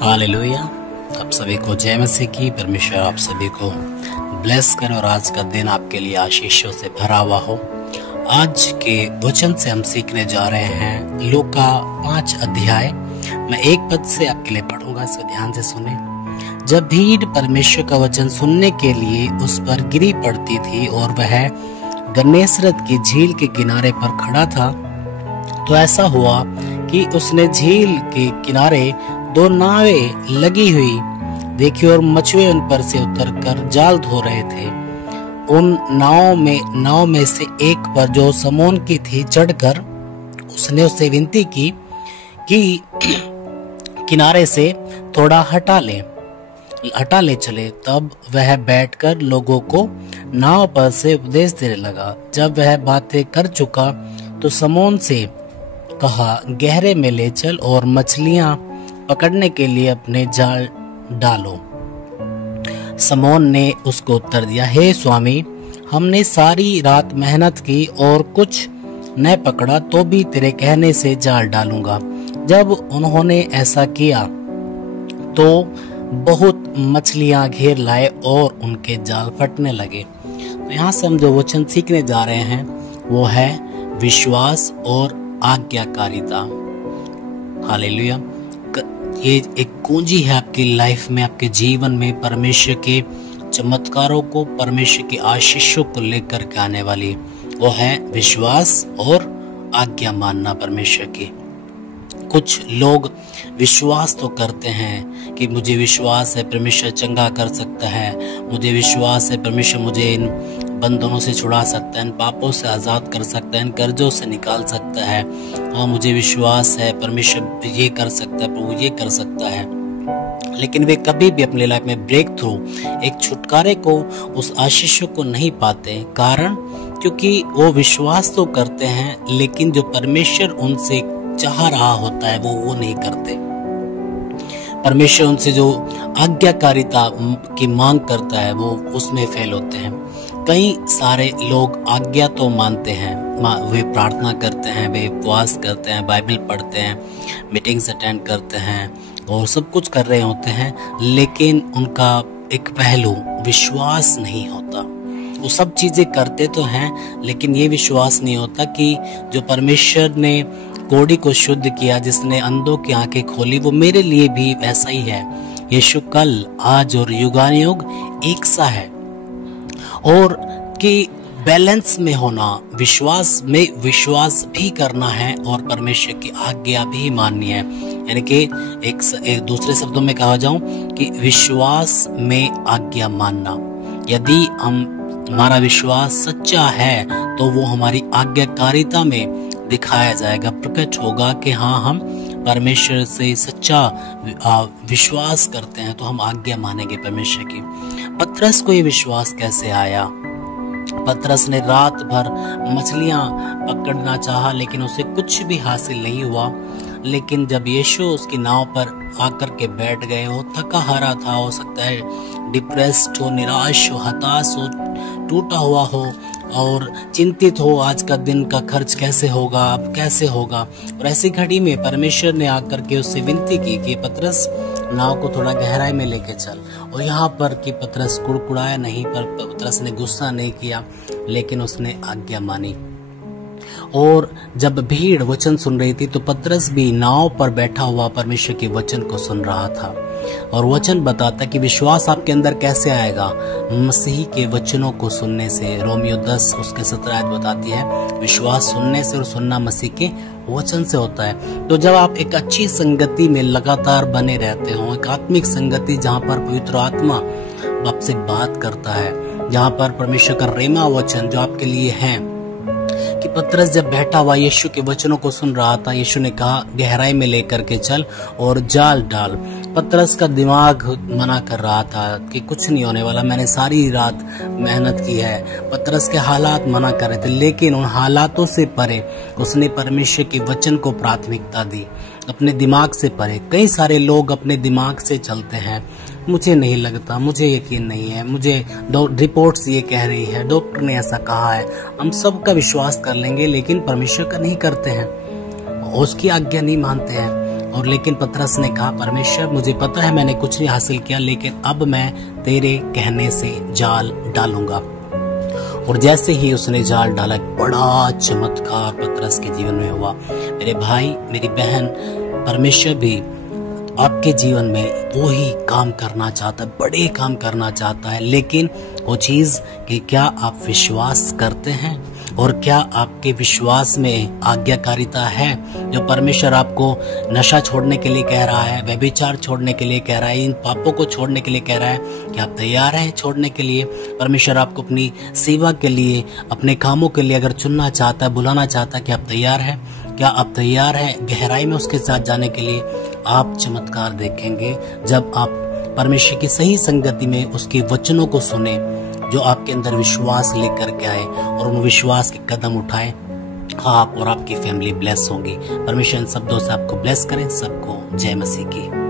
Hallelujah. आप सभी को जय मसीह की। परमेश्वर आप सभी को ब्लेस करे और आज का दिन आपके लिए आशीषों से भरा हुआ हो। आज के वचन से हम सीखने जा रहे हैं लूका 5 अध्याय। मैं एक पद से आपके लिए पढ़ूंगा, इसको ध्यान से सुने। जब भीड़ परमेश्वर का वचन सुनने के लिए उस पर गिरी पड़ती थी और वह गन्नेसरत की झील के किनारे पर खड़ा था, तो ऐसा हुआ कि उसने झील के किनारे 2 नावें लगी हुई देखी और मछुए उन पर से उतरकर जाल धो रहे थे। उन नाव में से एक पर जो समौन की थी चढ़कर उसने उससे विनती की कि किनारे से थोड़ा हटा ले चले। तब वह बैठकर लोगों को नाव पर से उपदेश देने लगा। जब वह बातें कर चुका तो समौन से कहा, गहरे में ले चल और मछलियां पकड़ने के लिए अपने जाल डालो। समौन ने उसको उत्तर दिया, हे स्वामी, हमने सारी रात मेहनत की और कुछ न पकड़ा, तो भी तेरे कहने से जाल डालूंगा। जब उन्होंने ऐसा किया तो बहुत मछलियां घेर लाए और उनके जाल फटने लगे। तो यहाँ से हम जो वचन सीखने जा रहे हैं वो है विश्वास और आज्ञाकारिता। हालेलुया। ये एक कुंजी है आपकी लाइफ में, आपके जीवन में परमेश्वर के चमत्कारों को, परमेश्वर की आशीषों को लेकर के आने वाली। वो है विश्वास और आज्ञा मानना परमेश्वर की। कुछ लोग विश्वास तो करते हैं कि मुझे विश्वास है परमेश्वर चंगा कर सकता है, मुझे विश्वास है परमेश्वर मुझे इन बंधनों से छुड़ा सकता है, इन पापों से आज़ाद कर सकता है, इन कर्जों से निकाल सकता है। हाँ, मुझे विश्वास है परमेश्वर ये कर सकता है, प्रभु ये कर सकता है। लेकिन वे कभी भी अपने लाइफ में ब्रेक थ्रू, एक छुटकारे को, उस आशीषों को नहीं पाते। कारण क्योंकि वो विश्वास तो करते हैं लेकिन जो परमेश्वर उनसे चाह रहा होता है वो नहीं करते। परमेश्वर उनसे जो आज्ञाकारिता की मांग करता है वो उसमें फेल होते हैं। कई सारे लोग आज्ञा तो मानते हैं, वे प्रार्थना करते हैं, वे उपवास करते हैं, बाइबल पढ़ते हैं, मीटिंग्स अटेंड करते हैं और सब कुछ कर रहे होते हैं, लेकिन उनका एक पहलू विश्वास नहीं होता। वो सब चीजें करते तो हैं लेकिन ये विश्वास नहीं होता कि जो परमेश्वर ने कोढ़ी को शुद्ध किया, जिसने अंधों की आंखें खोली, वो मेरे लिए भी वैसा ही है। यीशु कल, आज और युगानुयुग एक सा है। और कि बैलेंस में होना, विश्वास में विश्वास भी करना है और परमेश्वर की आज्ञा भी माननी है। यानी कि एक दूसरे शब्दों में कहा जाऊं कि विश्वास में आज्ञा मानना। यदि हमारा विश्वास सच्चा है तो वो हमारी आज्ञाकारिता में दिखाया जाएगा, प्रकट होगा कि हाँ, हम परमेश्वर से सच्चा विश्वास करते हैं तो हम आज्ञा मानेंगे परमेश्वर की। पतरस को ये विश्वास कैसे आया? पतरस ने रात भर मछलियां पकड़ना चाहा लेकिन उसे कुछ भी हासिल नहीं हुआ। लेकिन जब यीशु उसकी नाव पर आकर के बैठ गए, वो थका हारा था, हो सकता है डिप्रेस्ड हो, निराश हो, हताश हो, टूटा हुआ हो और चिंतित हो, आज का दिन का खर्च कैसे होगा, अब कैसे होगा। और ऐसी घड़ी में परमेश्वर ने आकर के उससे विनती की कि पतरस, नाव को थोड़ा गहराई में लेके चल। और यहाँ पर कि पतरस कुड़कुड़ाया नहीं, पर पतरस ने गुस्सा नहीं किया लेकिन उसने आज्ञा मानी। और जब भीड़ वचन सुन रही थी तो पतरस भी नाव पर बैठा हुआ परमेश्वर के वचन को सुन रहा था। और वचन बताता कि विश्वास आपके अंदर कैसे आएगा? मसीह के वचनों को सुनने से। रोमियो 10 उसके 17 बताती है, विश्वास सुनने से और सुनना मसीह के वचन से होता है। तो जब आप एक अच्छी संगति में लगातार बने रहते हो, एक आत्मिक संगति जहाँ पर पवित्र आत्मा आपसे बात करता है, जहाँ पर परमेश्वर का रेमा वचन जो आपके लिए है, कि पतरस जब बैठा हुआ यीशु के वचनों को सुन रहा था, यीशु ने कहा गहराई में लेकर के चल और जाल डाल। पतरस का दिमाग मना कर रहा था कि कुछ नहीं होने वाला, मैंने सारी रात मेहनत की है। पतरस के हालात मना कर रहे थे लेकिन उन हालातों से परे उसने परमेश्वर के वचन को प्राथमिकता दी, अपने दिमाग से परे। कई सारे लोग अपने दिमाग से चलते हैं, मुझे नहीं लगता, मुझे यकीन नहीं है, मुझे रिपोर्ट्स ये कह रही है, डॉक्टर ने ऐसा कहा है, हम सबका विश्वास कर लेंगे लेकिन परमेश्वर का नहीं करते हैं, उसकी आज्ञा नहीं मानते हैं। और लेकिन पतरस ने कहा, परमेश्वर मुझे पता है मैंने कुछ नहीं हासिल किया, लेकिन अब मैं तेरे कहने से जाल डालूंगा। और जैसे ही उसने जाल डाला, बड़ा चमत्कार पतरस के जीवन में हुआ। मेरे भाई मेरी बहन, परमेश्वर भी आपके जीवन में वो ही काम करना चाहता है, बड़े काम करना चाहता है, लेकिन वो चीज कि क्या आप विश्वास करते हैं और क्या आपके विश्वास में आज्ञाकारिता है। जो परमेश्वर आपको नशा छोड़ने के लिए कह रहा है, व्यभिचार छोड़ने के लिए कह रहा है, इन पापों को छोड़ने के लिए कह रहा है, क्या आप तैयार हैं छोड़ने के लिए। परमेश्वर आपको अपनी सेवा के लिए, अपने कामों के लिए अगर चुनना चाहता है, बुलाना चाहता है, क्या आप तैयार हैं? क्या आप तैयार हैं गहराई में उसके साथ जाने के लिए? आप चमत्कार देखेंगे जब आप परमेश्वर की सही संगति में उसके वचनों को सुने, जो आपके अंदर विश्वास लेकर के आए और उन विश्वास के कदम उठाए। आप और आपकी फैमिली ब्लेस होंगी। परमेश्वर इन शब्दों से आपको ब्लेस करें। सबको जय मसीह की।